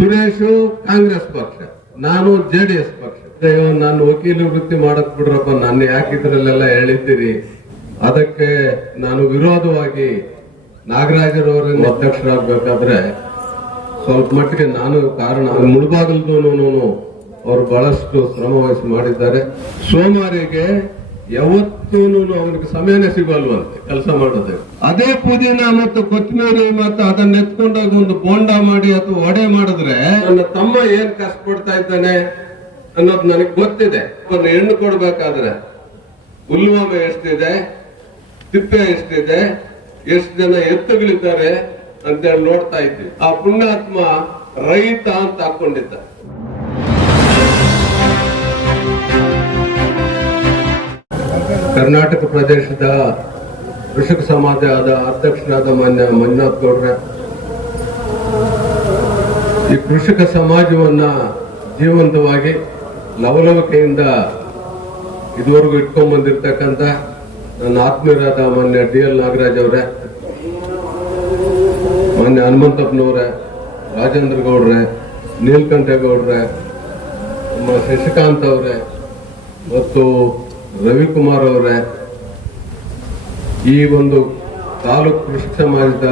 ಸುರೇಶು ಕಾಂಗ್ರೆಸ್ ಪಕ್ಷ, ನಾನು J D S ಪಕ್ಷ. ಅಯ್ಯೋ, ನಾನು ವಕೀಲ ವೃತ್ತಿ ಮಾಡಕ್ ಬಿಡ್ರಪ್ಪ, ನಾನು ಯಾಕೆ ಇದ್ರಲ್ಲೆಲ್ಲ ಹೇಳಿದ್ದೀರಿ? ಅದಕ್ಕೆ ನಾನು ವಿರೋಧವಾಗಿ ನಾಗರಾಜರವರನ್ನು ಅಧ್ಯಕ್ಷರಾಗಬೇಕಾದ್ರೆ ಸ್ವಲ್ಪ ಮಟ್ಟಿಗೆ ನಾನು ಕಾರಣ ಮುಳುಬಾಗಲ್ದೂನು ಅವರು ಬಹಳಷ್ಟು ಶ್ರಮ ವಹಿಸಿ ಮಾಡಿದ್ದಾರೆ. ಸೋಮವಾರಿಗೆ ಯಾವತ್ತೂ ಅವನಿಗೆ ಸಮಯನೇ ಸಿಗಲ್ವಂತೆ ಕೆಲಸ ಮಾಡೋದೇ. ಅದೇ ಪುದೀನ ಮತ್ತು ಕೊತ್ತಂಬರಿ ಮತ್ತು ಅದನ್ನ ಎತ್ಕೊಂಡಾಗ ಒಂದು ಬೋಂಡ ಮಾಡಿ ಅಥವಾ ಒಡೆ ಮಾಡಿದ್ರೆ ನನ್ನ ತಮ್ಮ ಏನ್ ಕಷ್ಟಪಡ್ತಾ ಇದ್ದಾನೆ ಅನ್ನೋದು ನನಗೆ ಗೊತ್ತಿದೆ. ಒಂದು ಹೆಣ್ಣು ಕೊಡ್ಬೇಕಾದ್ರೆ ಉಲ್ವಾಮ ಎಷ್ಟಿದೆ ತಿಪ್ಪೆ ಎಷ್ಟಿದೆ ಎಷ್ಟು ಜನ ಎತ್ತುಗಳಿದ್ದಾರೆ ಅಂತೇಳಿ ನೋಡ್ತಾ ಇದ್ವಿ. ಆ ಪುಣ್ಯಾತ್ಮ ರೈತ ಅಂತ ಹಾಕೊಂಡಿದ್ದ. ಕರ್ನಾಟಕ ಪ್ರದೇಶದ ಕೃಷಿಕ ಸಮಾಜದ ಅಧ್ಯಕ್ಷರಾದ ಮಾನ್ಯ ಮಂಜುನಾಥ್ ಗೌಡ್ರ. ಈ ಕೃಷಿಕ ಸಮಾಜವನ್ನ ಜೀವಂತವಾಗಿ ಲವಲವಿಕೆಯಿಂದ ಇದುವರೆಗೂ ಇಟ್ಕೊಂಡ್ ಬಂದಿರತಕ್ಕಂತ ನನ್ನ ಆತ್ಮೀಯರಾದ ಮಾನ್ಯ ಡಿ ಎಲ್ ನಾಗರಾಜ್ ಅವರೇ, ಮಾನ್ಯ ಹನುಮಂತಪ್ಪನವ್ರೆ, ರಾಜೇಂದ್ರ ಗೌಡ್ರೆ ನೀಲ್ಕಂಠೇಗೌಡ್ರೆ ನಮ್ಮ ಶಶಿಕಾಂತ್ ಅವರೇ ಮತ್ತು ರವಿಕುಮಾರ್ ಅವರೇ, ಈ ಒಂದು ತಾಲೂಕು ಕೃಷಿ ಸಮಾಜದ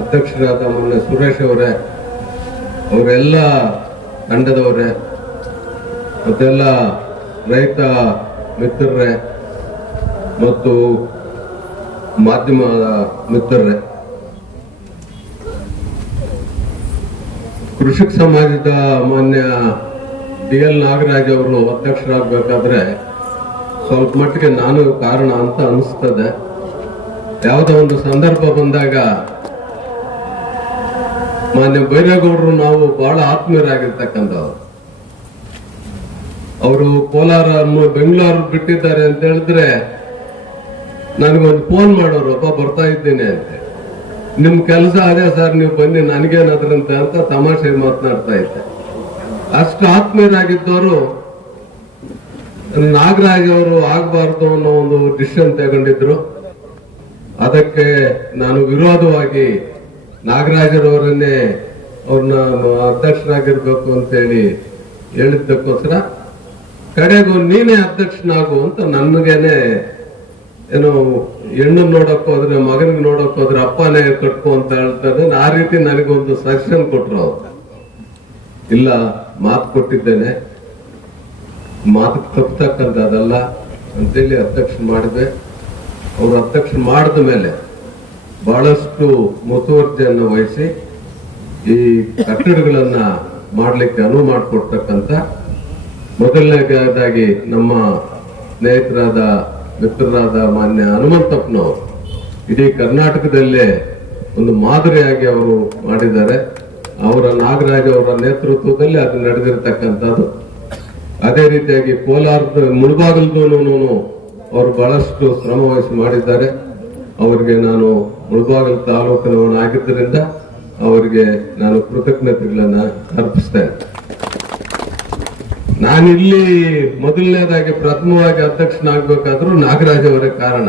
ಅಧ್ಯಕ್ಷರಾದ ಮೊನ್ನೆ ಸುರೇಶ್ ಅವರೇ, ಅವರೆಲ್ಲ ತಂಡದವರೇ, ಮತ್ತೆಲ್ಲ ರೈತ ಮಿತ್ರರೇ, ಮತ್ತು ಮಾಧ್ಯಮ ಮಿತ್ರರೇ. ಕೃಷಿಕ ಸಮಾಜದ ಮಾನ್ಯ ಡಿ ಎಲ್ ನಾಗರಾಜ್ ಅವರು ಅಧ್ಯಕ್ಷರಾಗಬೇಕಾದ್ರೆ ಸ್ವಲ್ಪ ಮಟ್ಟಿಗೆ ನಾನು ಕಾರಣ ಅಂತ ಅನಿಸ್ತದೆ. ಯಾವುದೋ ಒಂದು ಸಂದರ್ಭ ಬಂದಾಗ ಮಾನ್ಯ ಬೈರೇಗೌಡರು ನಾವು ಬಹಳ ಆತ್ಮೀಯರಾಗಿರ್ತಕ್ಕಂಥವ್ರು. ಅವರು ಕೋಲಾರ ಬೆಂಗಳೂರು ಬಿಟ್ಟಿದ್ದಾರೆ ಅಂತ ಹೇಳಿದ್ರೆ ನನಗೊಂದು ಫೋನ್ ಮಾಡೋರು, ಅಪ್ಪ, ಬರ್ತಾ ಇದ್ದೀನಿ ಅಂತ. ನಿಮ್ ಕೆಲಸ ಅದೇ ಸರ್, ನೀವು ಬನ್ನಿ ನನಗೇನಾದ್ರಂತ ಅಂತ ತಮಾಷೆ ಮಾತನಾಡ್ತಾ ಇದ್ದೆ. ಅಷ್ಟು ಆತ್ಮೀಯರಾಗಿದ್ದವರು ನಾಗರಾಜ್ ಅವರು ಆಗಬಾರ್ದು ಅನ್ನೋ ಒಂದು ಡಿಸಿಷನ್ ತಗೊಂಡಿದ್ರು. ಅದಕ್ಕೆ ನಾನು ವಿರೋಧವಾಗಿ ನಾಗರಾಜರವರನ್ನೇ ಅವ್ರನ್ನ ಅಧ್ಯಕ್ಷರಾಗಿರ್ಬೇಕು ಅಂತೇಳಿ ಹೇಳಿದ್ದಕ್ಕೋಸ್ಕರ, ಕಡೆಗೂ ನೀನೇ ಅಧ್ಯಕ್ಷನಾಗು ಅಂತ ನನಗೇನೆ ಏನು ಹೆಣ್ಣು ನೋಡಕ್ ಹೋದ್ರೆ, ಮಗನಿಗೆ ನೋಡಕ್ ಹೋದ್ರೆ ಅಪ್ಪನೇ ಕಟ್ಕೊ ಅಂತ ಹೇಳ್ತಾರೆ ಆ ರೀತಿ ನನಗೊಂದು ಸಜೆಷನ್ ಕೊಟ್ರು ಅವ್ರು. ಇಲ್ಲ, ಮಾತು ಕೊಟ್ಟಿದ್ದೇನೆ. ಮಾತು ತಪ್ಪತಕ್ಕಂಥದ್ದಲ್ಲ ಅಂತೇಳಿ ಅಧ್ಯಕ್ಷ ಮಾಡಿದೆ ಅವರು ಅಧ್ಯಕ್ಷ ಮಾಡಿದ ಮೇಲೆ ಬಹಳಷ್ಟು ಮುತುವರ್ಜಿಯನ್ನು ವಹಿಸಿ ಈ ಕಟ್ಟಡಗಳನ್ನ ಮಾಡ್ಲಿಕ್ಕೆ ಅನುವು ಮಾಡಿಕೊಡ್ತಕ್ಕಂಥ ಮೊದಲನೇದಾಗಿ ನಮ್ಮ ಸ್ನೇಹಿತರಾದ, ಮಿತ್ರರಾದ ಮಾನ್ಯ ಹನುಮಂತಪ್ಪನವರು ಇಡೀ ಕರ್ನಾಟಕದಲ್ಲೇ ಒಂದು ಮಾದರಿಯಾಗಿ ಅವರು ಮಾಡಿದ್ದಾರೆ. ಅವರ ನಾಗರಾಜ್ ಅವರ ನೇತೃತ್ವದಲ್ಲಿ ಅದು ನಡೆದಿರತಕ್ಕಂಥದ್ದು. ಅದೇ ರೀತಿಯಾಗಿ ಕೋಲಾರದ ಮುಳಬಾಗಲ್ದೂನು ಅವರು ಬಹಳಷ್ಟು ಶ್ರಮ ವಹಿಸಿ ಮಾಡಿದ್ದಾರೆ. ಅವರಿಗೆ ನಾನು ಮುಳಬಾಗಲ್ ತಾಲೂಕಿನವನಾಗಿದ್ದರಿಂದ ಅವರಿಗೆ ನಾನು ಕೃತಜ್ಞತೆಗಳನ್ನ ಅರ್ಪಿಸ್ತೇನೆ ನಾನಿಲ್ಲಿ ಮೊದಲನೇದಾಗಿ ಪ್ರಥಮವಾಗಿ ಅಧ್ಯಕ್ಷನಾಗಬೇಕಾದ್ರೂ ನಾಗರಾಜ್ ಅವರೇ ಕಾರಣ.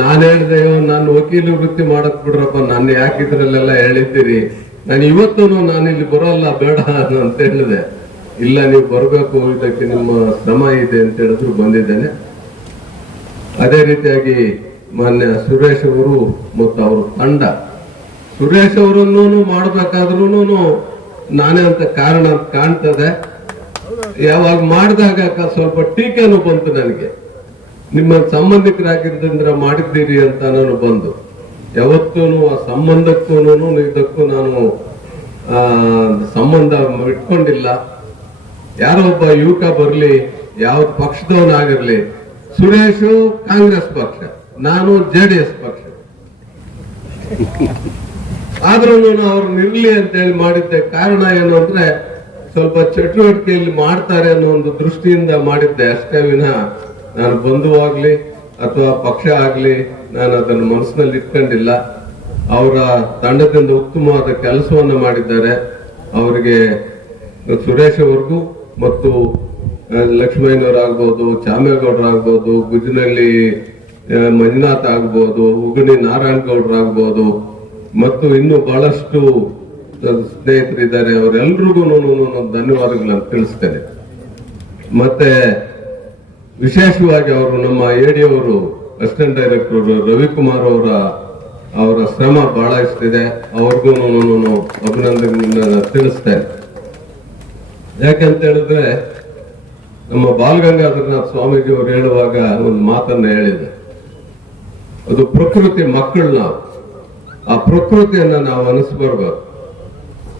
ನಾನು ಹೇಳಿದೆ ನಾನು ವಕೀಲ ವೃತ್ತಿ ಮಾಡಕ್ ಬಿಡ್ರಪ್ಪ, ನಾನು ಯಾಕೆ ಇದ್ರಲ್ಲೆಲ್ಲ ಹೇಳಿದ್ದೀರಿ? ನಾನು ಇವತ್ತು ನಾನು ಇಲ್ಲಿ ಬರೋಲ್ಲ, ಬೇಡ ಅಂತ ಹೇಳಿದೆ. ಇಲ್ಲ, ನೀವು ಬರಬೇಕು ಇದಕ್ಕೆ ನಿಮ್ಮ ಶ್ರಮ ಇದೆ ಅಂತ ಹೇಳಿದ್ರು ಬಂದಿದ್ದೇನೆ. ಅದೇ ರೀತಿಯಾಗಿ ಮಾನ್ಯ ಸುರೇಶ್ ಅವರು ಮತ್ತು ಅವರ ತಂಡ. ಸುರೇಶ್ ಅವರನ್ನು ಮಾಡಬೇಕಾದ್ರೂ ನಾನೇ ಅಂತ ಕಾರಣ ಕಾಣ್ತದೆ. ಯಾವಾಗ ಮಾಡಿದಾಗ ಸ್ವಲ್ಪ ಟೀಕೆನೂ ಬಂತು ನನಗೆ. ನಿಮ್ಮ ಸಂಬಂಧಿಕರಾಗಿದ್ದರಿಂದ ಮಾಡಿದ್ದೀರಿ ಅಂತ ನಾನು ಬಂದು. ಯಾವತ್ತೂ ಆ ಸಂಬಂಧಕ್ಕೂ ಇದಕ್ಕೂ ನಾನು ಸಂಬಂಧ ಇಟ್ಕೊಂಡಿಲ್ಲ. ಯಾರೋ ಒಬ್ಬ ಯುವಕ ಬರಲಿ, ಯಾವ ಪಕ್ಷದವನಾಗಿರ್ಲಿ ಸುರೇಶು ಕಾಂಗ್ರೆಸ್ ಪಕ್ಷ, ನಾನು ಜೆ ಡಿ ಎಸ್ ಪಕ್ಷ. ಆದ್ರೂ ಅವ್ರು ನಿರ್ಲಿ ಅಂತ ಹೇಳಿ ಮಾಡಿದ್ದೆ ಕಾರಣ ಏನು ಅಂದ್ರೆ, ಸ್ವಲ್ಪ ಚಟುವಟಿಕೆಯಲ್ಲಿ ಮಾಡ್ತಾರೆ ಅನ್ನೋ ಒಂದು ದೃಷ್ಟಿಯಿಂದ ಮಾಡಿದ್ದೆ ಅಷ್ಟೇ ವಿನ. ನಾನು ಬಂಧುವಾಗ್ಲಿ ಅಥವಾ ಪಕ್ಷ ಆಗ್ಲಿ, ನಾನು ಅದನ್ನು ಮನಸ್ಸಿನಲ್ಲಿ ಇಟ್ಕೊಂಡಿಲ್ಲ. ಅವರ ತಂಡದಿಂದ ಉತ್ತಮವಾದ ಕೆಲಸವನ್ನ ಮಾಡಿದ್ದಾರೆ. ಅವರಿಗೆ ಸುರೇಶ್ ಅವ್ರಿಗೂ ಮತ್ತು ಲಕ್ಷ್ಮಯ್ಯನವರಾಗ್ಬೋದು ಚಾಮೇಗೌಡರಾಗ್ಬೋದು ಗುಜ್ನಳ್ಳಿ ಮಂಜುನಾಥ್ ಆಗ್ಬೋದು ಉಗುಣಿ ನಾರಾಯಣ ಗೌಡ್ರಾಗ್ಬೋದು, ಮತ್ತು ಇನ್ನು ಬಹಳಷ್ಟು ಸ್ನೇಹಿತರಿದ್ದಾರೆ. ಅವರೆಲ್ರಿಗೂ ಧನ್ಯವಾದಗಳನ್ನು ತಿಳಿಸ್ತೇನೆ. ಮತ್ತೆ, ವಿಶೇಷವಾಗಿ ಅವರು ನಮ್ಮ ಎಡಿಯವರು ಅಸಿಸ್ಟೆಂಟ್ ಡೈರೆಕ್ಟರ್ ರವಿಕುಮಾರ್ ಅವರ ಅವರ ಶ್ರಮ ಬಹಳ ಇಷ್ಟಿದೆ. ಅವ್ರಿಗೂ ಅಭಿನಂದನೆ ತಿಳಿಸ್ತೇನೆ. ಯಾಕಂತ ಹೇಳಿದ್ರೆ, ನಮ್ಮ ಬಾಲಗಂಗಾಧರನಾಥ್ ಸ್ವಾಮೀಜಿ ಅವರು ಹೇಳುವಾಗ ಒಂದು ಮಾತನ್ನ ಹೇಳಿದೆ ಅದು ಪ್ರಕೃತಿ ಮಕ್ಕಳು ನಾವು. ಆ ಪ್ರಕೃತಿಯನ್ನ ನಾವು ಅನಿಸ್ಬರ್ಬೇಕು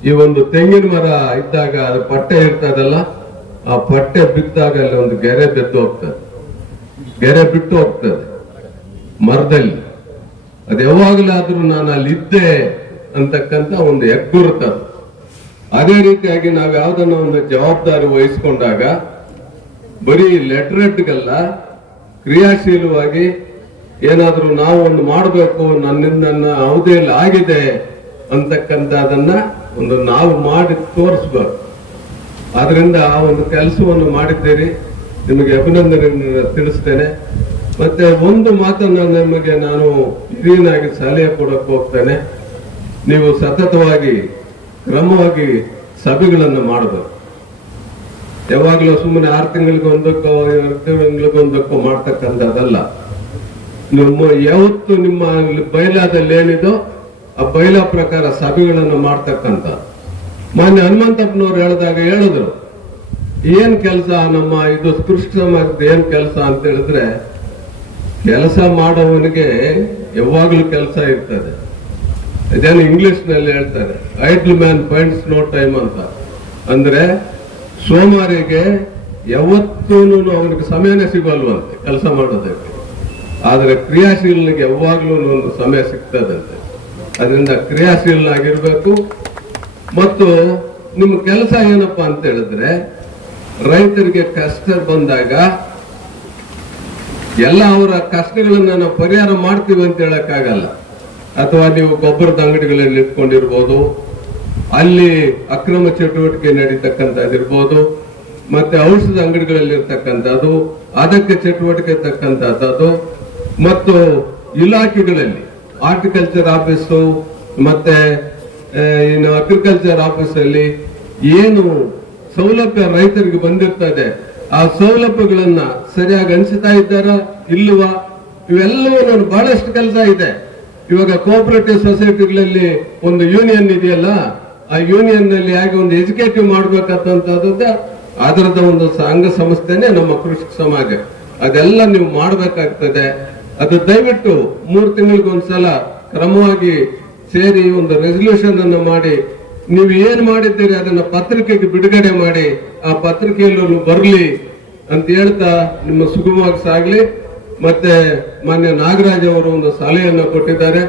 ಈ ಒಂದು ತೆಂಗಿನ ಮರ ಇದ್ದಾಗ ಅದು ಪಟ್ಟೆ ಇರ್ತದಲ್ಲ, ಆ ಪಟ್ಟೆ ಬಿದ್ದಾಗ ಅಲ್ಲಿ ಒಂದು ಗೆರೆ ಬಿದ್ದು ಹೋಗ್ತದೆ. ಗೆರೆ ಬಿಟ್ಟು ಹೋಗ್ತದೆ. ಮರದಲ್ಲಿ. ಅದು ಯಾವಾಗಲಾದ್ರೂ ನಾನು ಅಲ್ಲಿ ಇದ್ದೆ ಅಂತಕ್ಕಂತ ಒಂದು ಎಗ್ಗುರುತದ ಅದೇ ರೀತಿಯಾಗಿ ನಾವು ಯಾವ್ದನ್ನ ಒಂದು ಜವಾಬ್ದಾರಿ ವಹಿಸಿಕೊಂಡಾಗ ಬರೀ ಲೆಟ್ರೆಟ್ಗೆಲ್ಲ, ಕ್ರಿಯಾಶೀಲವಾಗಿ ಏನಾದರೂ ನಾವು ಒಂದು ಮಾಡಬೇಕು, ನನ್ನಿಂದ ಅವಧಿಯಲ್ಲಿ ಆಗಿದೆ ಅಂತಕ್ಕಂಥದನ್ನ ಒಂದು ನಾವು ಮಾಡಿ ತೋರಿಸ್ಬೇಕು. ಆದ್ರಿಂದ ಆ ಒಂದು ಕೆಲಸವನ್ನು ಮಾಡಿದ್ದೀರಿ. ನಿಮಗೆ ಅಭಿನಂದನೆ ತಿಳಿಸ್ತೇನೆ. ಮತ್ತೆ ಒಂದು ಮಾತನ್ನು ನಿಮಗೆ ನಾನು ಹಿರಿಯನಾಗಿ ಸಲಹೆ ಕೊಡಕ್ಕೆ ಹೋಗ್ತೇನೆ. ನೀವು ಸತತವಾಗಿ ಕ್ರಮವಾಗಿ ಸಭೆಗಳನ್ನು ಮಾಡಬೇಕು ಯಾವಾಗಲೂ ಸುಮ್ಮನೆ ಆರು ತಿಂಗಳಿಗೆ ಒಂದಕ್ಕೋ, ಎರಡು ತಿಂಗಳಿಗೆ ಒಂದಕ್ಕೋ ಮಾಡ್ತಕ್ಕಂಥದ್ದಲ್ಲ ನಿಮ್ಮ ಯಾವತ್ತು ನಿಮ್ಮ ಬಯಲಾದಲ್ಲಿ ಏನಿದೋ, ಆ ಬಯಲ ಪ್ರಕಾರ ಸಭೆಗಳನ್ನು ಮಾಡ್ತಕ್ಕಂಥ. ಮಾನ್ಯ ಹನುಮಂತಪ್ಪನವ್ರು ಹೇಳಿದಾಗ ಹೇಳಿದ್ರು, ಏನ್ ಕೆಲಸ ನಮ್ಮ ಇದು ಸ್ಪೃಷ್ಟ ಸಮಾಜದ ಏನ್ ಕೆಲಸ ಅಂತ ಹೇಳಿದ್ರೆ, ಕೆಲಸ ಮಾಡೋವನಿಗೆ ಯಾವಾಗ್ಲೂ ಕೆಲಸ ಇರ್ತದೆ. ಇದೇನು ಇಂಗ್ಲಿಷ್ನಲ್ಲಿ ಹೇಳ್ತಾರೆ idle man finds no time ಅಂತ. ಅಂದ್ರೆ ಸೋಮವಾರಿಗೆ ಯಾವತ್ತೂ ಅವನಿಗೆ ಸಮಯನೇ ಸಿಗಲ್ವಂತೆ ಕೆಲಸ ಮಾಡೋದಕ್ಕೆ. ಆದ್ರೆ ಕ್ರಿಯಾಶೀಲನಿಗೆ ಯಾವಾಗ್ಲೂ ಒಂದು ಸಮಯ ಸಿಗ್ತದಂತೆ. ಅದರಿಂದ ಕ್ರಿಯಾಶೀಲನಾಗಿರ್ಬೇಕು. ಮತ್ತು ನಿಮ್ಮ ಕೆಲಸ ಏನಪ್ಪಾ ಅಂತ ಹೇಳಿದ್ರೆ, ರೈತರಿಗೆ ಕಷ್ಟ ಬಂದಾಗ ಎಲ್ಲ ಅವರ ಕಷ್ಟಗಳನ್ನ ನಾವು ಪರಿಹಾರ ಮಾಡ್ತೀವಿ ಅಂತ ಹೇಳಕ್ಕಾಗಲ್ಲ. ಅಥವಾ ನೀವು ಗೊಬ್ಬರದ ಅಂಗಡಿಗಳಲ್ಲಿ ಇಟ್ಕೊಂಡಿರ್ಬೋದು, ಅಲ್ಲಿ ಅಕ್ರಮ ಚಟುವಟಿಕೆ ನಡೀತಕ್ಕಂಥದ್ದಿರ್ಬೋದು ಮತ್ತೆ ಔಷಧ ಅಂಗಡಿಗಳಲ್ಲಿ ಇರ್ತಕ್ಕಂಥದ್ದು, ಅದಕ್ಕೆ ಚಟುವಟಿಕೆ ತಕ್ಕಂಥದ್ದು ಮತ್ತು ಇಲಾಖೆಗಳಲ್ಲಿ ಹಾರ್ಟಿಕಲ್ಚರ್ ಆಫೀಸು, ಮತ್ತೆ ಇನ್ನು ಅಗ್ರಿಕಲ್ಚರ್ ಆಫೀಸಲ್ಲಿ ಏನು ಸೌಲಭ್ಯ ರೈತರಿಗೆ ಬಂದಿರ್ತದೆ, ಆ ಸೌಲಭ್ಯಗಳನ್ನ ಸರಿಯಾಗಿ ಹಂಚುತ್ತಾ ಇದ್ದಾರಾ ಇಲ್ಲವಾ ಇವೆಲ್ಲವೂ ನಾನು ಬಹಳಷ್ಟು ಕೆಲಸ ಇದೆ. ಇವಾಗ ಕೋಆಪರೇಟಿವ್ ಸೊಸೈಟಿಗಳಲ್ಲಿ ಒಂದು ಯೂನಿಯನ್ ಇದೆಯಲ್ಲ, ಆ ಯೂನಿಯನ್ನಲ್ಲಿ ಹೇಗೆ ಒಂದು ಎಜುಕೇಟಿವ್ ಮಾಡ್ಬೇಕಂತಂತದ್ದು ಅದರದ ಒಂದು ಸಂಘ ಸಂಸ್ಥೆನೆ ನಮ್ಮ ಕೃಷಿ ಸಮಾಜ. ಅದೆಲ್ಲ ನೀವು ಮಾಡಬೇಕಾಗ್ತದೆ. ಅದು ದಯವಿಟ್ಟು ಮೂರು ತಿಂಗಳಿಗೆ ಒಂದ್ಸಲ ಕ್ರಮವಾಗಿ ಸೇರಿ ಒಂದು ರೆಸಲ್ಯೂಷನ್ ಅನ್ನು ಮಾಡಿ. ನೀವು ಏನ್ ಮಾಡಿದ್ದೀರಿ ಅದನ್ನ ಪತ್ರಿಕೆಗೆ ಬಿಡುಗಡೆ ಮಾಡಿ. ಆ ಪತ್ರಿಕೆಯಲ್ಲೂ ಬರಲಿ ಅಂತ ಹೇಳ್ತಾ ನಿಮ್ಮ ಸುಗಮವಾಗಿ ಸಾಗ್ಲಿ. ಮತ್ತೆ ಮಾನ್ಯ ನಾಗರಾಜ್ ಅವರು ಒಂದು ಸಲಹೆಯನ್ನ ಕೊಟ್ಟಿದ್ದಾರೆ.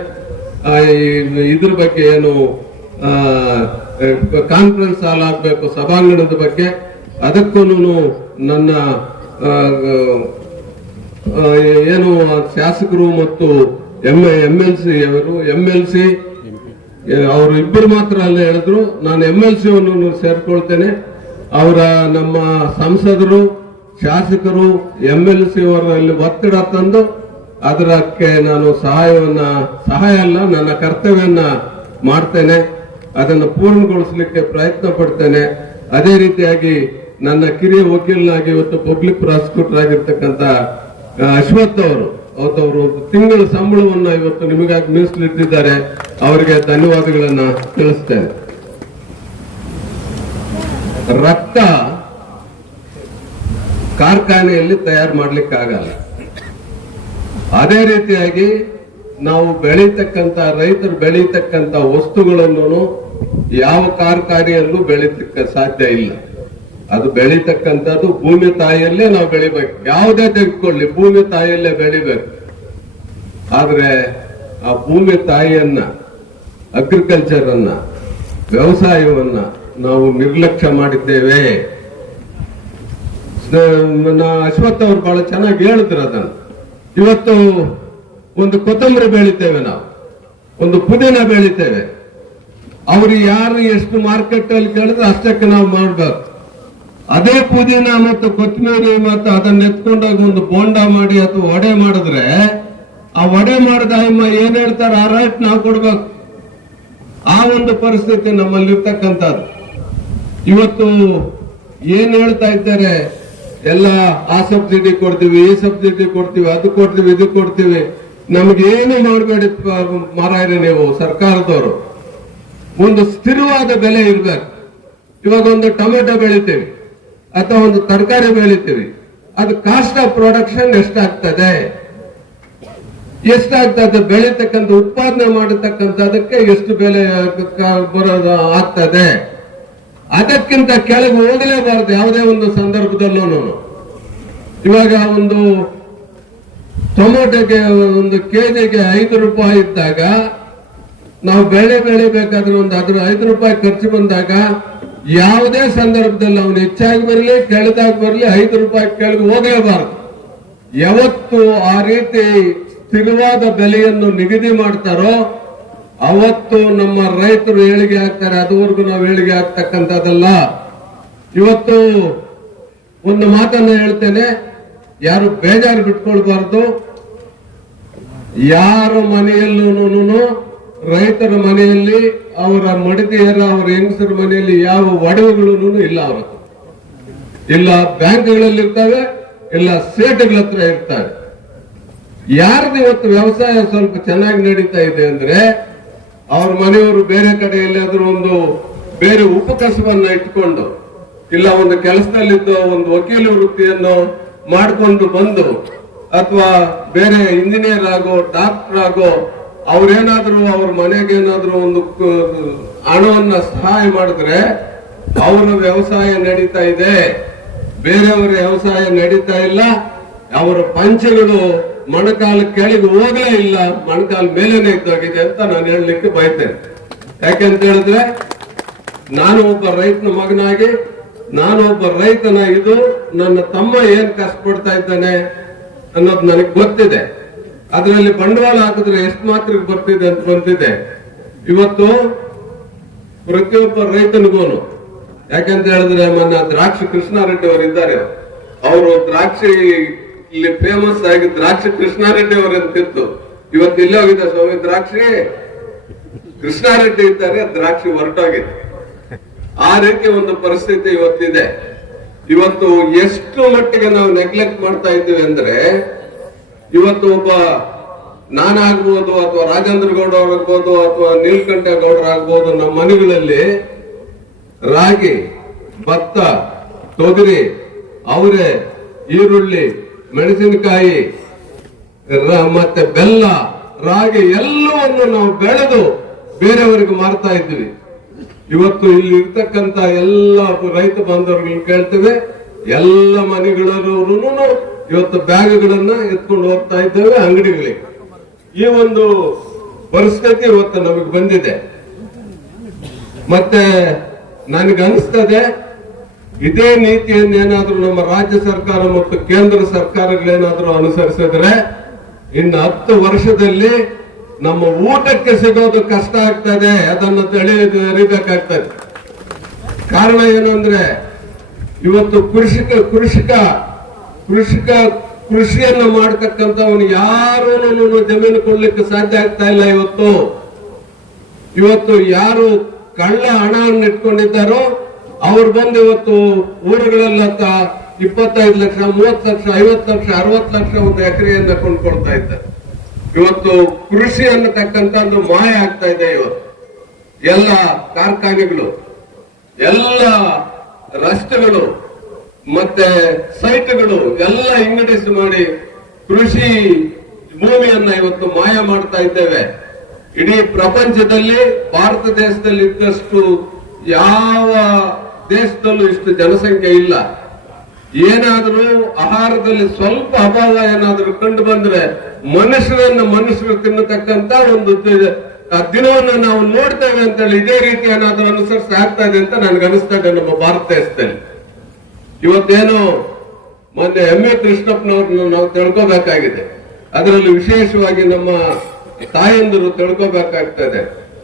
ಇದ್ರ ಬಗ್ಗೆ ಏನು ಕಾನ್ಫರೆನ್ಸ್ ಹಾಲ್ ಆಗ್ಬೇಕು ಸಭಾಂಗಣದ ಬಗ್ಗೆ ಅದಕ್ಕೂ ನನ್ನ ಏನು ಶಾಸಕರು ಮತ್ತು ಎಂ ಎಂ ಎಲ್ ಸಿ ಅವರು ಎಂ ಎಲ್ ಸಿ ಅವರು ಇಬ್ಬರು ಮಾತ್ರ ಅಲ್ಲೇ ಹೇಳಿದ್ರು. ನಾನು ಎಂ ಎಲ್ ಸಿ ಸೇರ್ಕೊಳ್ತೇನೆ. ಅವರ ನಮ್ಮ ಸಂಸದರು ಶಾಸಕರು ಎಂ ಎಲ್ ಸಿ ಅವರಲ್ಲಿ ಒತ್ತಡ ತಂದು ಅದಕ್ಕೆ ನಾನು ಸಹಾಯವನ್ನ, ಸಹಾಯ ಅಲ್ಲ, ನನ್ನ ಕರ್ತವ್ಯವನ್ನ ಮಾಡ್ತೇನೆ. ಅದನ್ನು ಪೂರ್ಣಗೊಳಿಸಲಿಕ್ಕೆ ಪ್ರಯತ್ನ ಪಡ್ತೇನೆ. ಅದೇ ರೀತಿಯಾಗಿ ನನ್ನ ಕಿರಿಯ ವಕೀಲನಾಗಿ ಇವತ್ತು ಪಬ್ಲಿಕ್ ಪ್ರಾಸಿಕ್ಯೂಟರ್ ಆಗಿರ್ತಕ್ಕಂಥ ಅಶ್ವಥ್ ಅವರು. ಅವತ್ತು ತಿಂಗಳ ಸಂಬಳವನ್ನ ಇವತ್ತು ನಿಮಗಾಗಿ ಮೀಸಲಿಟ್ಟಿದ್ದಾರೆ. ಅವರಿಗೆ ಧನ್ಯವಾದಗಳನ್ನ ತಿಳಿಸ್ತೇನೆ. ರಕ್ತ ಕಾರ್ಖಾನೆಯಲ್ಲಿ ತಯಾರು ಮಾಡ್ಲಿಕ್ಕಾಗಲ್ಲ. ಅದೇ ರೀತಿಯಾಗಿ ನಾವು ಬೆಳೀತಕ್ಕಂತ ರೈತರು ಬೆಳೀತಕ್ಕಂತ ವಸ್ತುಗಳನ್ನು ಯಾವ ಕಾರ್ಖಾನೆಯಲ್ಲೂ ಬೆಳೀಲಿಕ್ಕೆ ಸಾಧ್ಯ ಇಲ್ಲ. ಅದು ಬೆಳೀತಕ್ಕಂಥದ್ದು ಭೂಮಿ ತಾಯಿಯಲ್ಲೇ ನಾವು ಬೆಳಿಬೇಕು. ಯಾವುದೇ ತೆಗೆದುಕೊಳ್ಳಿ, ಭೂಮಿ ತಾಯಿಯಲ್ಲೇ ಬೆಳಿಬೇಕು. ಆದ್ರೆ ಆ ಭೂಮಿ ತಾಯಿಯನ್ನ ಅಗ್ರಿಕಲ್ಚರ್ ಅನ್ನ, ವ್ಯವಸಾಯವನ್ನ ನಾವು ನಿರ್ಲಕ್ಷ್ಯ ಮಾಡಿದ್ದೇವೆ. ಅಶ್ವಥ್ ಅವ್ರು ಬಹಳ ಚೆನ್ನಾಗಿ ಹೇಳಿದ್ರು ಅದನ್ನು. ಇವತ್ತು ಒಂದು ಕೊತ್ತಂಬರಿ ಬೆಳಿತೇವೆ ನಾವು. ಒಂದು ಪುದೀನ ಬೆಳಿತೇವೆ. ಅವ್ರು ಯಾರು ಎಷ್ಟು ಮಾರ್ಕೆಟ್ ಅಲ್ಲಿ ಕೇಳಿದ್ರೆ ಅಷ್ಟಕ್ಕೆ ನಾವು ಮಾಡ್ಬೇಕು. ಅದೇ ಪುದೀನ ಮತ್ತು ಕೊತ್ತಂಬರಿ ಮತ್ತು ಅದನ್ನ ಎತ್ಕೊಂಡಾಗ ಒಂದು ಬೋಂಡ ಮಾಡಿ ಅಥವಾ ವಡೆ ಮಾಡಿದ್ರೆ, ಆ ವಡೆ ಮಾಡಿದ ಅಮ್ಮ ಏನ್ ಹೇಳ್ತಾರೆ, ಆ ರೈಟ್ ನಾವು ಕೊಡ್ಬೇಕು. ಆ ಒಂದು ಪರಿಸ್ಥಿತಿ ನಮ್ಮಲ್ಲಿರ್ತಕ್ಕಂಥದ್ದು. ಇವತ್ತು ಏನ್ ಹೇಳ್ತಾ ಇದ್ದಾರೆ ಎಲ್ಲ ಆ ಸಬ್ಸಿಡಿ ಕೊಡ್ತೀವಿ, ಈ ಸಬ್ಸಿಡಿ ಕೊಡ್ತೀವಿ, ಅದು ಕೊಡ್ತೀವಿ, ಇದು ಕೊಡ್ತೀವಿ. ನಮ್ಗೇನು ನೋಡ್ಬೇಡಿ ಮಾರಾಯ್ರಿ ನೀವು, ಸರ್ಕಾರದವರು. ಒಂದು ಸ್ಥಿರವಾದ ಬೆಲೆ ಇರ್ಬೇಕು. ಇವಾಗ ಒಂದು ಟೊಮೆಟೊ ಬೆಳಿತೀವಿ, ಅಥವಾ ಒಂದು ತರಕಾರಿ ಬೆಳಿತೀವಿ. ಅದು ಕಾಸ್ಟ್ ಆಫ್ ಪ್ರೊಡಕ್ಷನ್ ಎಷ್ಟಾಗ್ತದೆ? ಎಷ್ಟಾಗ್ತದೆ? ಬೆಳಿತಕ್ಕಂಥ ಉತ್ಪಾದನೆ ಮಾಡತಕ್ಕಂಥದಕ್ಕೆ ಎಷ್ಟು ಬೆಲೆ ಬರೋದು ಆಗ್ತದೆ? ಅದಕ್ಕಿಂತ ಕೆಳಗೆ ಹೋಗಲೇಬಾರದು ಯಾವುದೇ ಒಂದು ಸಂದರ್ಭದಲ್ಲೂ ಇವಾಗ ಒಂದು ಟೊಮೊಟೊಗೆ ಒಂದು ಕೆಜಿಗೆ ಐದು ರೂಪಾಯಿ ಇದ್ದಾಗ, ನಾವು ಬೆಳೆ ಬೆಳಿಬೇಕಾದ್ರೆ ಒಂದು ಅದ್ರ ಐದು ರೂಪಾಯಿ ಖರ್ಚು ಬಂದಾಗ, ಯಾವುದೇ ಸಂದರ್ಭದಲ್ಲಿ ಅವನು ಹೆಚ್ಚಾಗಿ ಬರಲಿ, ಕೆಳದಾಗಿ ಬರಲಿ, ಐದು ರೂಪಾಯಿ ಕೆಳಗೆ ಹೋಗಲೇಬಾರದು. ಯಾವತ್ತು ಆ ರೀತಿ ಸ್ಥಿರವಾದ ಬೆಲೆಯನ್ನು ನಿಗದಿ ಮಾಡ್ತಾರೋ ಅವತ್ತು ನಮ್ಮ ರೈತರು ಏಳಿಗೆ ಆಗ್ತಾರೆ, ಅದುವರೆಗೂ ನಾವು ಏಳಿಗೆ ಆಗ್ತಕ್ಕಂಥದ್ದಲ್ಲ. ಇವತ್ತು ಒಂದು ಮಾತನ್ನ ಹೇಳ್ತೇನೆ, ಯಾರು ಬೇಜಾರು ಬಿಟ್ಕೊಳ್ಬಾರ್ದು. ಯಾರ ಮನೆಯಲ್ಲೂ ರೈತರ ಮನೆಯಲ್ಲಿ, ಅವರ ಮಡದಿಯರ, ಅವರ ಹೆಂಗಸರ ಮನೆಯಲ್ಲಿ ಯಾವ ಒಡವೆಗಳೂ ಇಲ್ಲ ಅವರ ಇಲ್ಲ ಬ್ಯಾಂಕ್ಗಳಲ್ಲಿ ಇರ್ತವೆ, ಇಲ್ಲ ಸೇಟುಗಳ ಹತ್ರ ಇರ್ತವೆ. ಯಾರ್ದು ಇವತ್ತು ವ್ಯವಸಾಯ ಸ್ವಲ್ಪ ಚೆನ್ನಾಗಿ ನಡೀತಾ ಇದೆ ಅಂದ್ರೆ ಅವ್ರ ಮನೆಯವರು ಬೇರೆ ಕಡೆ ಎಲ್ಲಾದ್ರೂ ಒಂದು ಬೇರೆ ಉಪಕಸವನ್ನ ಇಟ್ಕೊಂಡು, ಇಲ್ಲ ಒಂದು ಕೆಲಸದಲ್ಲಿದ್ದ ಒಂದು ವಕೀಲ ವೃತ್ತಿಯನ್ನು ಮಾಡ್ಕೊಂಡು ಬಂದು, ಅಥವಾ ಬೇರೆ ಇಂಜಿನಿಯರ್ ಆಗೋ, ಡಾಕ್ಟರ್ ಆಗೋ, ಅವ್ರೇನಾದ್ರೂ ಅವ್ರ ಮನೆಗೆ ಏನಾದ್ರೂ ಒಂದು ಹಣವನ್ನ ಸಹಾಯ ಮಾಡಿದ್ರೆ ಅವರ ವ್ಯವಸಾಯ ನಡೀತಾ ಇದೆ. ಬೇರೆಯವರ ವ್ಯವಸಾಯ ನಡೀತಾ ಇಲ್ಲ. ಅವರ ಪಂಚಗಳು ಮೊಣಕಾಲ ಕೆಳಗೆ ಹೋಗಲೇ ಇಲ್ಲ. ಮೊಣಕಾಲು ಮೇಲೇನೆ ಇದ್ದೋಗಿದೆ ಅಂತ ನಾನು ಹೇಳಲಿಕ್ಕೆ ಬಯಸ್ತೇನೆ ಯಾಕೆಂತ ಹೇಳಿದ್ರೆ, ನಾನು ಒಬ್ಬ ರೈತನ ಮಗನಾಗಿ, ನಾನು ಒಬ್ಬ ರೈತನ ಇದು, ನನ್ನ ತಮ್ಮ ಏನ್ ಕಷ್ಟಪಡ್ತಾ ಇದ್ದಾನೆ ಅನ್ನೋದು ನನಗೆ ಗೊತ್ತಿದೆ. ಅದರಲ್ಲಿ ಬಂಡವಾಳ ಹಾಕಿದ್ರೆ ಎಷ್ಟು ಮಾತ್ರ ಬರ್ತಿದೆ ಅಂತ ಬಂತಿದೆ ಇವತ್ತು ಪ್ರತಿಯೊಬ್ಬ ರೈತನಿಗೂನು ಯಾಕಂತ ಹೇಳಿದ್ರೆ, ಮೊನ್ನೆ ದ್ರಾಕ್ಷಿ ಕೃಷ್ಣಾರೆಡ್ಡಿ ಅವರು ಇದ್ದಾರೆ. ಅವರು ದ್ರಾಕ್ಷಿ ಇಲ್ಲಿ ಫೇಮಸ್ ಆಗಿ ದ್ರಾಕ್ಷಿ ಕೃಷ್ಣಾರೆಡ್ಡಿ ಅವರಂತಿತ್ತು ಇವತ್ತು ಇಲ್ಲೇ ಹೋಗಿದ್ದ ಸ್ವಾಮಿ ದ್ರಾಕ್ಷಿ. ಕೃಷ್ಣಾರೆಡ್ಡಿ ಇದ್ದಾರೆ, ದ್ರಾಕ್ಷಿ ಹೊರಟೋಗಿದೆ. ಆ ರೀತಿ ಒಂದು ಪರಿಸ್ಥಿತಿ ಇವತ್ತಿದೆ. ಇವತ್ತು ಎಷ್ಟು ಮಟ್ಟಿಗೆ ನಾವು ನೆಗ್ಲೆಕ್ಟ್ ಮಾಡ್ತಾ ಇದ್ದೀವಿ ಅಂದ್ರೆ, ಇವತ್ತು ಒಬ್ಬ ನಾನಾಗ್ಬೋದು ಅಥವಾ ರಾಜೇಂದ್ರ ಗೌಡ ಆಗ್ಬೋದು ಅಥವಾ ನೀಲಕಂಠ ಗೌಡರಾಗ್ಬೋದು ನಮ್ಮ ಮನೆಗಳಲ್ಲಿ ರಾಗಿ, ಭತ್ತ, ತೊಗರಿ, ಅವರೆ, ಈರುಳ್ಳಿ ಮೆಣಸಿನಕಾಯಿ ಮತ್ತೆ ಬೆಲ್ಲ, ರಾಗಿ ಎಲ್ಲವನ್ನು ನಾವು ಬೆಳೆದು ಬೇರೆಯವರಿಗೆ ಮಾರ್ತಾ ಇದ್ವಿ ಇವತ್ತು ಇಲ್ಲಿ ಇರ್ತಕ್ಕಂತ ಎಲ್ಲ ರೈತ ಬಾಂಧವರುಗಳನ್ನ ಕೇಳ್ತೇವೆ, ಎಲ್ಲ ಮನೆಗಳವರು ಇವತ್ತು ಬ್ಯಾಗ್ಗಳನ್ನ ಎತ್ಕೊಂಡು ಹೋಗ್ತಾ ಇದ್ದೇವೆ ಅಂಗಡಿಗಳಿಗೆ. ಈ ಒಂದು ಪರಿಸ್ಥಿತಿ ಇವತ್ತು ನಮಗೆ ಬಂದಿದೆ. ಮತ್ತೆ ನನಗೆ ಅನಿಸ್ತದೆ ಇದೇ ನೀತಿಯನ್ನೇನಾದ್ರೂ ನಮ್ಮ ರಾಜ್ಯ ಸರ್ಕಾರ ಮತ್ತು ಕೇಂದ್ರ ಸರ್ಕಾರಗಳೇನಾದ್ರೂ ಅನುಸರಿಸಿದ್ರೆ ಇನ್ನು ಹತ್ತು ವರ್ಷದಲ್ಲಿ ನಮ್ಮ ಊಟಕ್ಕೆ ಸಿಗೋದು ಕಷ್ಟ ಆಗ್ತದೆ. ಅದನ್ನು ತಿಳಿಯಬೇಕಾಗ್ತದೆ ಕಾರಣ ಏನು ಅಂದ್ರೆ ಇವತ್ತು ಕೃಷಿಕ ಕೃಷಿಕ ಕೃಷಿಕ ಕೃಷಿಯನ್ನ ಮಾಡ್ತಕ್ಕಂಥವನು ಯಾರೂ ಜಮೀನು ಕೊಡ್ಲಿಕ್ಕೆ ಸಾಧ್ಯ ಆಗ್ತಾ ಇಲ್ಲ ಇವತ್ತು. ಇವತ್ತು ಯಾರು ಕಳ್ಳ ಹಣವನ್ನು ಇಟ್ಕೊಂಡಿದ್ದಾರೋ ಅವ್ರು ಬಂದು ಇವತ್ತು ಊರುಗಳಲ್ಲಿ ತ- ಇಪ್ಪತ್ತೈದು ಲಕ್ಷ, ಮೂವತ್ತು ಲಕ್ಷ, ಐವತ್ತು ಲಕ್ಷ, ಅರವತ್ತು ಲಕ್ಷ ಒಂದು ಎಕರೆಯನ್ನ ಕೊಂಡ್ಕೊಳ್ತಾ ಇದ್ದಾರೆ. ಇವತ್ತು ಕೃಷಿ ಅನ್ನತಕ್ಕಂತ ಒಂದು ಮಾಯ ಆಗ್ತಾ ಇದೆ ಇವತ್ತು. ಎಲ್ಲ ಕಾರ್ಖಾನೆಗಳು, ಎಲ್ಲ ರಸ್ತೆಗಳು, ಮತ್ತೆ ಸೈಟ್ಗಳು ಎಲ್ಲ ಇಂಗಡಿಸ್ ಮಾಡಿ ಕೃಷಿ ಭೂಮಿಯನ್ನ ಇವತ್ತು ಮಾಯ ಮಾಡ್ತಾ ಇದ್ದೇವೆ. ಇಡೀ ಪ್ರಪಂಚದಲ್ಲಿ, ಭಾರತ ದೇಶದಲ್ಲಿ ಇದ್ದಷ್ಟು ಯಾವ ದೇಶದಲ್ಲೂ ಇಷ್ಟು ಜನಸಂಖ್ಯೆ ಇಲ್ಲ. ಏನಾದರೂ ಆಹಾರದಲ್ಲಿ ಸ್ವಲ್ಪ ಅಭಾವ ಏನಾದರೂ ಕಂಡು ಬಂದ್ರೆ ಮನುಷ್ಯರನ್ನು ಮನುಷ್ಯರು ತಿನ್ನತಕ್ಕಂತ ಒಂದು ದಿನವನ್ನು ನಾವು ನೋಡ್ತೇವೆ ಅಂತೇಳಿ ಇದೇ ರೀತಿ ಏನಾದರೂ ಅನುಸರಿಸಿ ಆಗ್ತಾ ಇದೆ ಅಂತ ನನ್ಗೆ ಅನಿಸ್ತಾ ಇದೆ ನಮ್ಮ ಭಾರತ ದೇಶದಲ್ಲಿ. ಇವತ್ತೇನು ಮೊನ್ನೆ ಎಂ ಎ ಕೃಷ್ಣಪ್ಪನವ್ರನ್ನ ನಾವು ತಿಳ್ಕೋಬೇಕಾಗಿದೆ. ಅದರಲ್ಲಿ ವಿಶೇಷವಾಗಿ ನಮ್ಮ ತಾಯಂದಿರು ತಿಳ್ಕೋಬೇಕಾಗ್ತದೆ.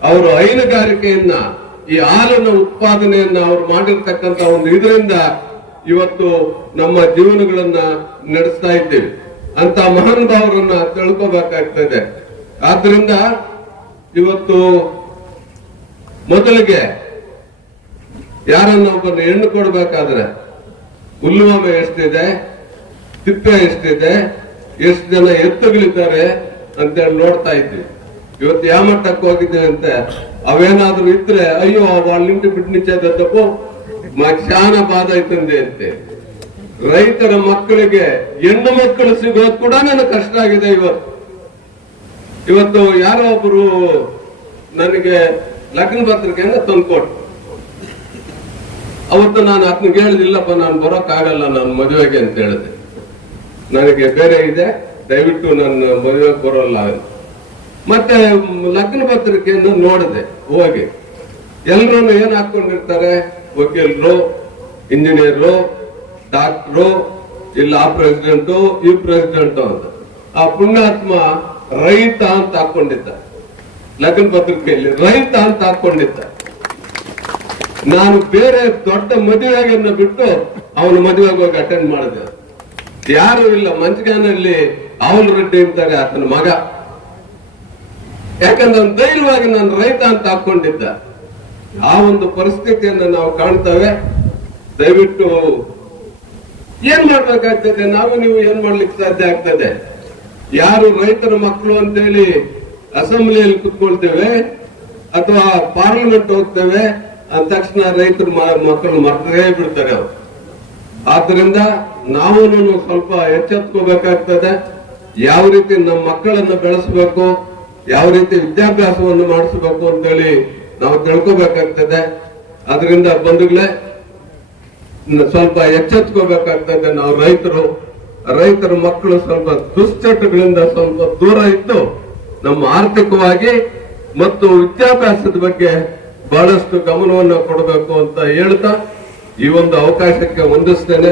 ಅವರು ಹೈನುಗಾರಿಕೆಯನ್ನ ಈ ಹಾಲಿನ ಉತ್ಪಾದನೆಯನ್ನ ಅವ್ರು ಮಾಡಿರ್ತಕ್ಕಂತ ಒಂದು ಇದರಿಂದ ಇವತ್ತು ನಮ್ಮ ಜೀವನಗಳನ್ನ ನಡೆಸ್ತಾ ಇದ್ದೇವೆ. ಅಂತ ಮಹಾನ್ ಭಾವರನ್ನ ತಿಳ್ಕೋಬೇಕಾಗ್ತದೆ. ಆದ್ರಿಂದ ಇವತ್ತು ಮೊದಲಿಗೆ ಯಾರನ್ನ ಒಬ್ಬನ ಹೆಣ್ಣು ಕೊಡ್ಬೇಕಾದ್ರೆ ಹುಲ್ಲುವಾಮೆ ಎಷ್ಟಿದೆ, ತಿಪ್ಪೆ ಎಷ್ಟಿದೆ, ಎಷ್ಟು ಜನ ಎತ್ತುಗಳಿದ್ದಾರೆ ಅಂತೇಳಿ ನೋಡ್ತಾ ಇದ್ವಿ ಇವತ್ತು ಯಾವ ಮಟ್ಟಕ್ಕೆ ಹೋಗಿದ್ದೇವೆ ಅಂತ ಅವೇನಾದ್ರೂ ಇದ್ರೆ, ಅಯ್ಯೋ ಅಲ್ಲಿಂಟು ಬಿಡ್ನಿಚೆ ದದ್ದಪ್ಪು ಮಧ್ಯಾಹ್ನ ಬಾದ ಆಯ್ತಂದೆ ಅಂತೆ. ರೈತರ ಮಕ್ಕಳಿಗೆ ಹೆಣ್ಣು ಮಕ್ಕಳು ಸಿಗೋದು ಕೂಡ ನನಗೆ ಕಷ್ಟ ಆಗಿದೆ ಇವತ್ತು. ಇವತ್ತು ಯಾರೋ ಒಬ್ರು ನನಗೆ ಲಗ್ನ ಪತ್ರಿಕೆ ಅಂತ ತಂದ್ಕೊಟ್ರು. ಅವತ್ತು ನಾನು ಅದನ್ನ ಹೇಳಿದಿಲ್ಲಪ್ಪ ನಾನು ಬರೋಕ್ಕಾಗಲ್ಲ ನಾನು ಮದುವೆಗೆ ಅಂತ ಹೇಳಿದೆ. ನನಗೆ ಬೇರೆ ಇದೆ, ದಯವಿಟ್ಟು ನನ್ನ ಮದುವೆಗೆ ಬರೋಲ್ಲ ಮತ್ತೆ ಲಗ್ನ ಪತ್ರಿಕೆಯನ್ನು ನೋಡಿದೆ, ಹೋಗಿ. ಎಲ್ರೂ ಏನ್ ಹಾಕೊಂಡಿರ್ತಾರೆ? ವಕೀಲರು ಇಂಜಿನಿಯರು ಡಾಕ್ಟ್ರು, ಇಲ್ಲ ಆ ಪ್ರೆಸಿಡೆಂಟು, ಈ ಪ್ರೆಸಿಡೆಂಟು ಅಂತ. ಆ ಪುಣ್ಯಾತ್ಮ ರೈತ ಅಂತ ಹಾಕೊಂಡಿದ್ದ. ಲಗ್ನ ಪತ್ರಿಕೆಯಲ್ಲಿ ರೈತ ಅಂತ ಹಾಕೊಂಡಿದ್ದ. ನಾನು ಬೇರೆ ದೊಡ್ಡ ಮದುವೆಗನ್ನ ಬಿಟ್ಟು ಅವನು ಮದುವೆಗೆ ಹೋಗಿ ಅಟೆಂಡ್ ಮಾಡಿದೆ. ಯಾರು ಇಲ್ಲ ಮಂಚಗಾನಲ್ಲಿ ಅವಲ್ ರೆಡ್ಡಿ ಅಂತಾರೆ ಆತನ ಮಗ. ಯಾಕಂದ್ರೆ ಧೈರ್ಯವಾಗಿ ನಾನು ರೈತ ಅಂತ ಹಾಕೊಂಡಿದ್ದ. ಆ ಒಂದು ಪರಿಸ್ಥಿತಿಯನ್ನು ನಾವು ಕಾಣ್ತೇವೆ. ದಯವಿಟ್ಟು ಏನ್ ಮಾಡ್ಬೇಕಾಗ್ತದೆ? ನಾವು ನೀವು ಏನ್ ಮಾಡ್ಲಿಕ್ಕೆ ಸಾಧ್ಯ ಆಗ್ತದೆ? ಯಾರು ರೈತರ ಮಕ್ಕಳು ಅಂತೇಳಿ ಅಸೆಂಬ್ಲಿಯಲ್ಲಿ ಕುತ್ಕೊಳ್ತೇವೆ ಅಥವಾ ಪಾರ್ಲಿಮೆಂಟ್ ಹೋಗ್ತೇವೆ ಅಂದ ತಕ್ಷಣ ರೈತರ ಮಕ್ಕಳು ಮರ್ತೇ ಬಿಡ್ತಾರೆ ಅವರು. ಆದ್ರಿಂದ ನಾವು ಸ್ವಲ್ಪ ಎಚ್ಚೆತ್ಕೋಬೇಕಾಗ್ತದೆ. ಯಾವ ರೀತಿ ನಮ್ಮ ಮಕ್ಕಳನ್ನು ಬೆಳೆಸಬೇಕು? ಯಾವ ರೀತಿ ವಿದ್ಯಾಭ್ಯಾಸವನ್ನು ಮಾಡಿಸಬೇಕು ಅಂತೇಳಿ ನಾವು ತಿಳ್ಕೋಬೇಕಾಗ್ತದೆ. ಅದರಿಂದ ಬಂಧುಗಳೇ ಸ್ವಲ್ಪ ಎಚ್ಚೆತ್ಕೋಬೇಕಾಗ್ತದೆ ನಾವು ರೈತರು. ರೈತರ ಮಕ್ಕಳು ಸ್ವಲ್ಪ ದುಶ್ಚಟಗಳಿಂದ ಸ್ವಲ್ಪ ದೂರ ಇದ್ದು ನಮ್ಮ ಆರ್ಥಿಕವಾಗಿ ಮತ್ತು ವಿದ್ಯಾಭ್ಯಾಸದ ಬಗ್ಗೆ ಬಹಳಷ್ಟು ಗಮನವನ್ನು ಕೊಡಬೇಕು ಅಂತ ಹೇಳ್ತಾ ಈ ಒಂದು ಅವಕಾಶಕ್ಕೆ ಹೊಂದಿಸ್ತೇನೆ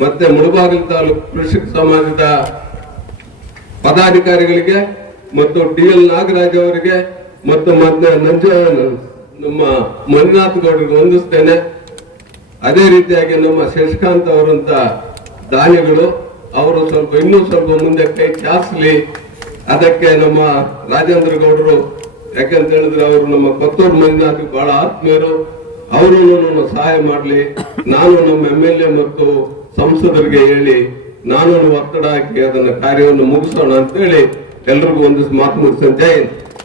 ಮತ್ತೆ ಮುಳುಬಾಗಿಲು ತಾಲೂಕು ಕೃಷಿ ಸಮಾಜದ ಪದಾಧಿಕಾರಿಗಳಿಗೆ ಮತ್ತು ಡಿ ಎಲ್ ನಾಗರಾಜ್ ಅವರಿಗೆ ಮತ್ತು ಮತ್ತೆ ನಂಜ ನಮ್ಮ ಮಂಜುನಾಥ್ ಗೌಡರಿಗೆ ವಂದಿಸ್ತೇನೆ. ಅದೇ ರೀತಿಯಾಗಿ ನಮ್ಮ ಶಶಿಕಾಂತ್ ಅವರಂತ ದಾನಿಗಳು, ಅವರು ಸ್ವಲ್ಪ ಇನ್ನೂ ಸ್ವಲ್ಪ ಮುಂದೆ ಕೈ ಚಾಸ್ಲಿ ಅದಕ್ಕೆ ನಮ್ಮ ರಾಜೇಂದ್ರ ಗೌಡರು, ಯಾಕಂತ ಹೇಳಿದ್ರೆ ಅವರು ನಮ್ಮ ಕೊತ್ತೂರು ಮಂಜುನಾಥ್ ಬಹಳ ಆತ್ಮೀಯರು. ಅವರು ನಮ್ಮ ಸಹಾಯ ಮಾಡಲಿ. ನಾನು ನಮ್ಮ ಎಂ ಎಲ್ ಎ ಮತ್ತು ಸಂಸದರಿಗೆ ಹೇಳಿ, ನಾನು ಒತ್ತಡ ಹಾಕಿ ಅದನ್ನ ಕಾರ್ಯವನ್ನು ಮುಗಿಸೋಣ ಅಂತ ಹೇಳಿ ಎಲ್ರಿಗೂ ಒಂದು ಮಾತು ಹಿಂದ್.